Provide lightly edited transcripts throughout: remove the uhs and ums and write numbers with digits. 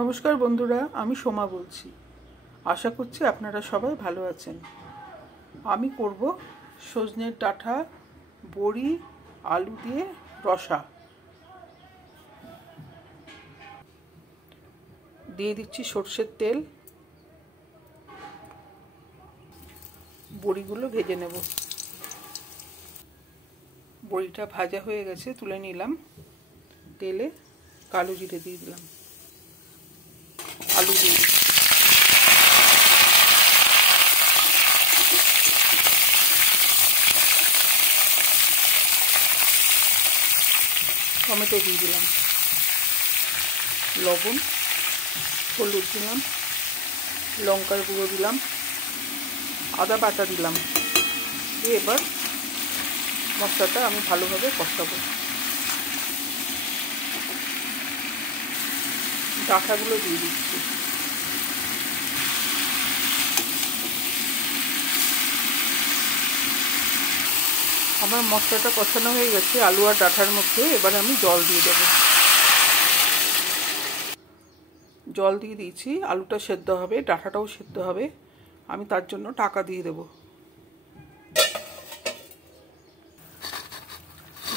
নমস্কার বন্ধুরা, আমি সোমা বলছি। আশা করছি আপনারা সবাই ভালো আছেন। আমি করব সজনের ডাঁটা, বড়ি, আলু দিয়ে রসা। দিয়ে দিচ্ছি সর্ষের তেল। বড়িগুলো ভেজে নেব। বড়িটা ভাজা হয়ে গেছে, তুলে নিলাম। তেলে কালো জিরে দিয়ে দিলাম, আলু দিয়ে দিচ্ছি, টমেটো দিয়ে দিলাম, লবণ, হলুদ দিলাম, লঙ্কার গুঁড়ো দিলাম, আদা বাটা দিলাম। এবার মশলাটা আমি ভালোভাবে কষাবো। ডাঁটাগুলো দিয়ে দিচ্ছি। আমার মশলাটা কষানো হয়ে গেছে আলু আর ডাঁটার মধ্যে। এবার আমি জল দিয়ে দেব। জল দিয়ে দিয়েছি। আলুটা সেদ্ধ হবে, ডাঁটাটাও সেদ্ধ হবে। আমি তার জন্য ঢাকা দিয়ে দেব।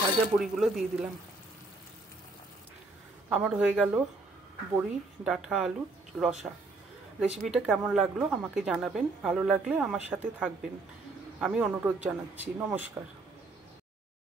ভাজা বড়িগুলো দিয়ে দিলাম। আমার হয়ে গেল বড়ি, ডাঁটা, আলু রসা। রেসিপিটা কেমন লাগলো আমাকে জানাবেন। ভালো লাগলে আমার সাথে থাকবেন, আমি অনুরোধ জানাচ্ছি। নমস্কার।